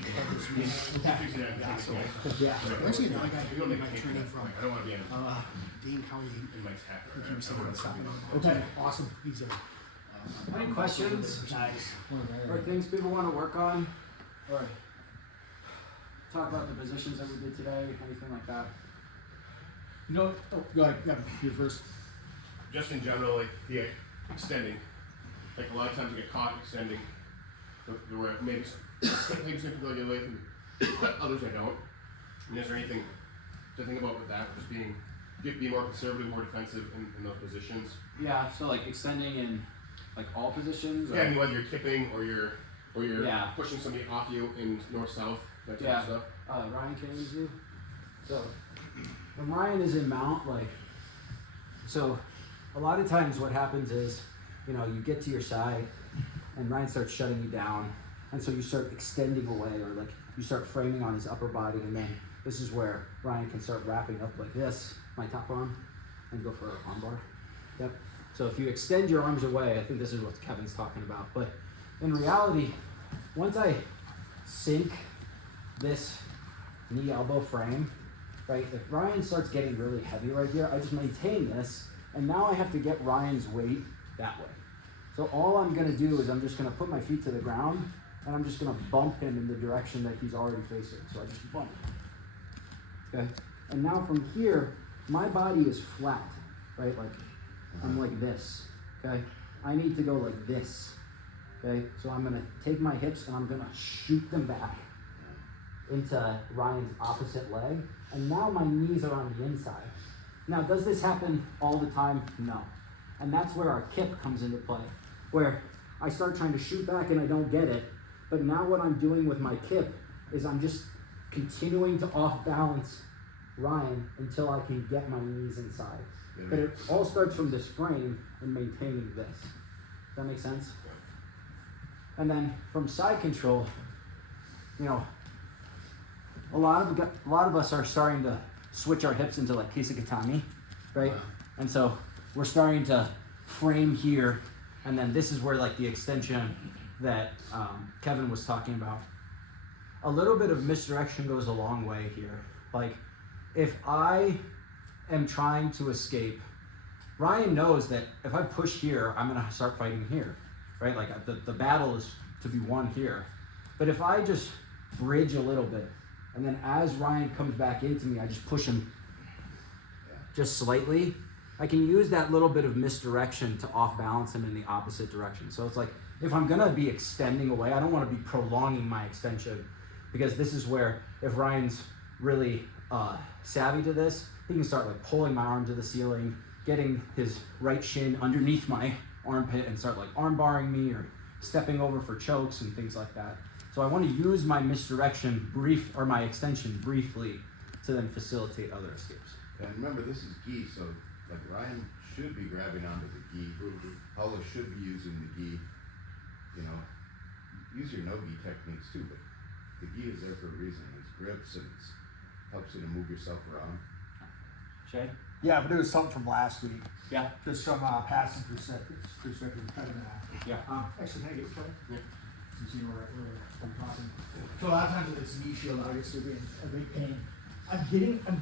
week of this week. Yeah. Actually, another guy training from Dane County. He was saying about stopping. Okay, awesome. He's any questions? Nice. Or things people want to work on? Or talk about the positions that we did today, anything like that? You know, go ahead. You first. Just in general, like the extending. Like a lot of times you get caught extending. Where maybe some people get away from, others I don't. And is there anything to think about with that? Just be more conservative, more defensive in those positions. Yeah. So like extending in like all positions. Or? Yeah, I mean, whether you're kipping or you're pushing somebody off you in north-south, that type of stuff. Ryan can do. So when Ryan is in mount, so a lot of times what happens is, you get to your side and Ryan starts shutting you down, and so you start extending away, or like you start framing on his upper body, and then this is where Ryan can start wrapping up like this, my top arm, and go for an arm bar. Yep. So if you extend your arms away, I think this is what Kevin's talking about. But in reality, once I sink this knee elbow frame, right, if Ryan starts getting really heavy right here, I just maintain this, and now I have to get Ryan's weight that way. So all I'm gonna do is I'm just gonna put my feet to the ground, and I'm just gonna bump him in the direction that he's already facing. So I just bump. Okay? And now from here, my body is flat, right? Like I'm like this, okay? I need to go like this, okay? So I'm gonna take my hips and I'm gonna shoot them back into Ryan's opposite leg, and now my knees are on the inside. Now, does this happen all the time? No. And that's where our kip comes into play, where I start trying to shoot back and I don't get it, but now what I'm doing with my kip is I'm just continuing to off-balance Ryan until I can get my knees inside. But it all starts from this frame and maintaining this. Does that make sense? And then from side control, a lot of us are starting to switch our hips into like Kisakatami, right? And so we're starting to frame here, and then this is where like the extension that Kevin was talking about. A little bit of misdirection goes a long way here. Like if I am trying to escape, Ryan knows that if I push here, I'm gonna start fighting here, right? Like the battle is to be won here. But if I just bridge a little bit, and then as Ryan comes back into me, I just push him just slightly, I can use that little bit of misdirection to off-balance him in the opposite direction. So it's like, if I'm gonna be extending away, I don't wanna be prolonging my extension, because this is where, if Ryan's really savvy to this, he can start like pulling my arm to the ceiling, getting his right shin underneath my armpit and start like arm barring me or stepping over for chokes and things like that. So I want to use my misdirection my extension briefly to then facilitate other escapes. And remember, this is gi, so like Ryan should be grabbing onto the gi. Paulo should be using the gi. Use your no-gi techniques too, but the gi is there for a reason. It's grips and it helps you to move yourself around. Shay? Yeah, but it was something from last week. Yeah. Just from passing perspective, cutting that. Yeah. Actually, can I get it, Kevin? Yeah. Since you know where I'm talking. So a lot of times with this knee shield, obviously being a big pain, I'm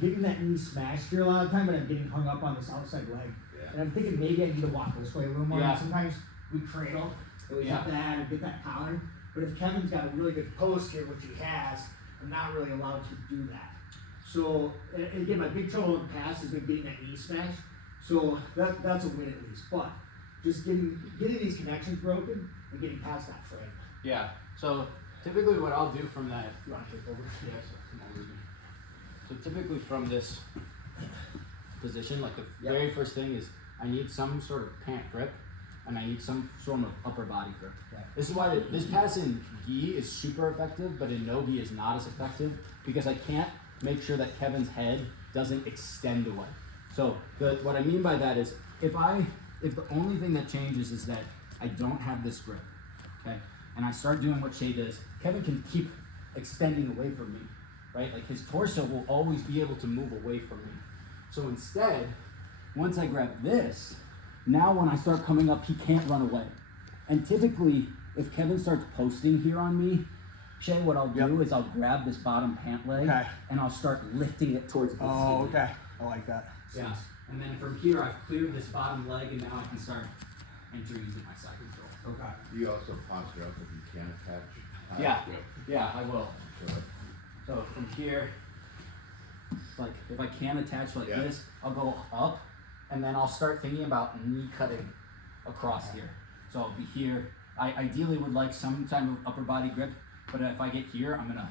getting that knee smashed here a lot of the time, but I'm getting hung up on this outside leg. Yeah. And I'm thinking maybe I need to walk this way a little more. Yeah. Sometimes we cradle, and we hit that and get that collar. But if Kevin's got a really good post here, which he has, I'm not really allowed to do that. So, and again, my big trouble in the past has been getting that knee smash. So that's a win at least. But just getting these connections broken and getting past that frame. Yeah. So typically what I'll do from that. You want to take over? Yes. Come on with me. So typically from this position, like the very first thing is I need some sort of pant grip, and I need some sort of upper body grip. Yeah. This is why this pass in gi is super effective, but in no gi is not as effective, because I can't make sure that Kevin's head doesn't extend away. So what I mean by that is if the only thing that changes is that I don't have this grip, okay, and I start doing what Shay does, Kevin can keep extending away from me, right? Like his torso will always be able to move away from me. So instead, once I grab this, now when I start coming up, he can't run away. And typically, if Kevin starts posting here on me, Shay, what I'll do is I'll grab this bottom pant leg Okay. and I'll start lifting it towards the Oh, ceiling. okay. I like that. Yeah. And then from here, I've cleared this bottom leg, and now I can start entering into my side control. Okay. You also posture up if you can attach. Yeah. Yeah. Yeah, I will. So, So from here, like if I can attach like Yeah. this, I'll go up, and then I'll start thinking about knee cutting across here. So I'll be here. I ideally would like some type of upper body grip, but if I get here, I'm gonna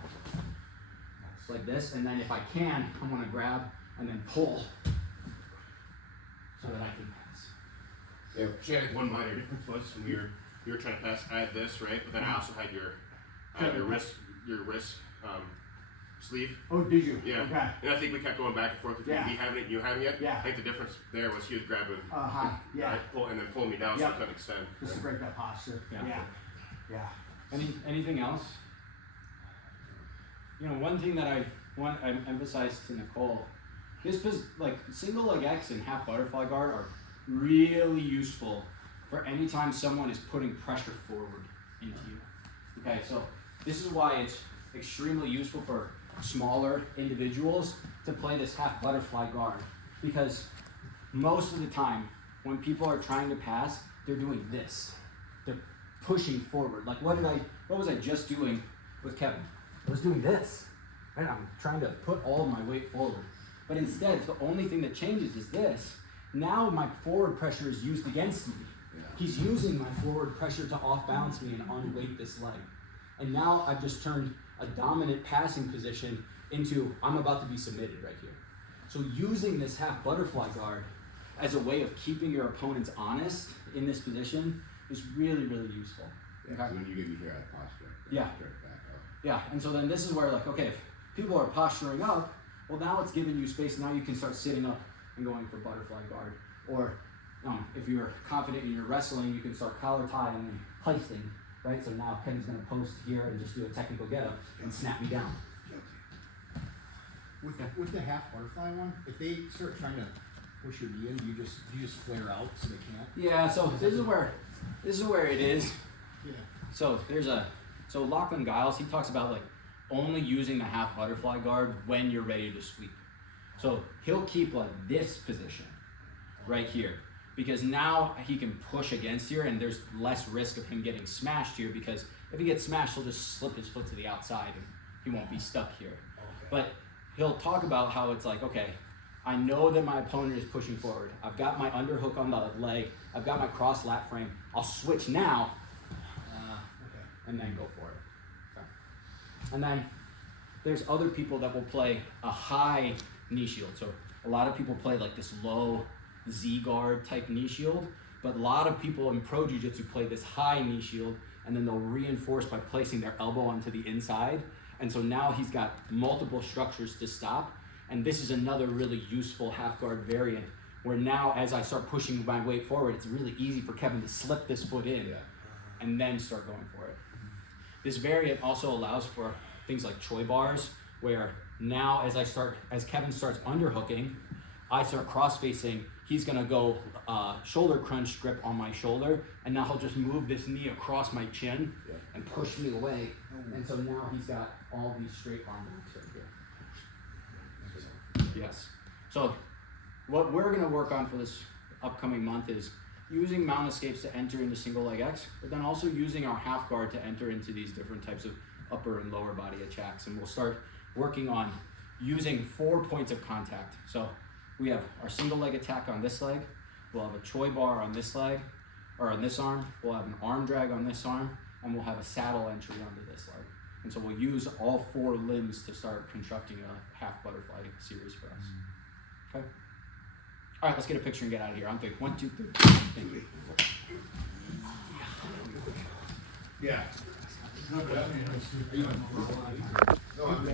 like this, and then if I can, I'm gonna grab and then pull so that I can pass. Yeah. She had one minor difference was when you were trying to pass. I had this right, but then I also had your wrist sleeve. Oh, did you? Yeah. Okay. And I think we kept going back and forth between Yeah. me having it and you having it. Yeah. I think the difference there was he was grabbing Yeah. and then pulling me down so I Yep. couldn't extend. Just to break that posture. Yeah. Yeah. Yeah. Anything else? You know, one thing that I emphasize to Nicole, like single leg X and half butterfly guard are really useful for any time someone is putting pressure forward into you. Okay, so this is why it's extremely useful for smaller individuals to play this half butterfly guard, because most of the time when people are trying to pass, they're doing this. They're pushing forward. Like what was I just doing with Kevin? I was doing this, right? I'm trying to put all of my weight forward. But instead, the only thing that changes is this. Now my forward pressure is used against me. yeah. He's using my forward pressure to off balance me and unweight this leg. And now I've just turned a dominant passing position into I'm about to be submitted right here. So using this half butterfly guard as a way of keeping your opponents honest in this position is really, really useful. Yeah, so when you get me here, I posture. Yeah. Straight back up. Yeah, and so then this is where like, okay, if people are posturing up, well now it's giving you space, now you can start sitting up and going for butterfly guard. Or if you're confident in your wrestling, you can start collar tie and then heisting, right? So now Kevin's gonna post here and just do a technical get up and snap me down. With the half butterfly one, if they start trying to push your knee in, you just flare out so they can't. Yeah, so this is where it is. Yeah. So so Lachlan Giles, he talks about like only using the half butterfly guard when you're ready to sweep. So he'll keep like this position right here, because now he can push against here and there's less risk of him getting smashed here, because if he gets smashed, he'll just slip his foot to the outside and he won't be stuck here. But he'll talk about how it's like, okay, I know that my opponent is pushing forward. I've got my underhook on the leg. I've got my cross lat frame. I'll switch now and then go for it. Okay. And then there's other people that will play a high knee shield. So a lot of people play like this low Z guard type knee shield, but a lot of people in pro jiu-jitsu play this high knee shield, and then they'll reinforce by placing their elbow onto the inside. And so now he's got multiple structures to stop. And this is another really useful half guard variant, where now as I start pushing my weight forward, it's really easy for Kevin to slip this foot in and then start going for it. This variant also allows for things like Choi bars, where now as Kevin starts underhooking, I start cross facing, he's gonna go shoulder crunch grip on my shoulder, and now he'll just move this knee across my chin and push me away. And so now he's got all these straight arm locks right here. Yes. So what we're gonna work on for this upcoming month is using mount escapes to enter into single leg X, but then also using our half guard to enter into these different types of upper and lower body attacks. And we'll start working on using 4 points of contact. So we have our single leg attack on this leg, we'll have a Choi bar on this leg, or on this arm, we'll have an arm drag on this arm, and we'll have a saddle entry onto this leg. And so we'll use all 4 limbs to start constructing a half butterfly series for us. Okay? All right, let's get a picture and get out of here. I'm big. 1, 2, 3. Thank you. Yeah. No, I'm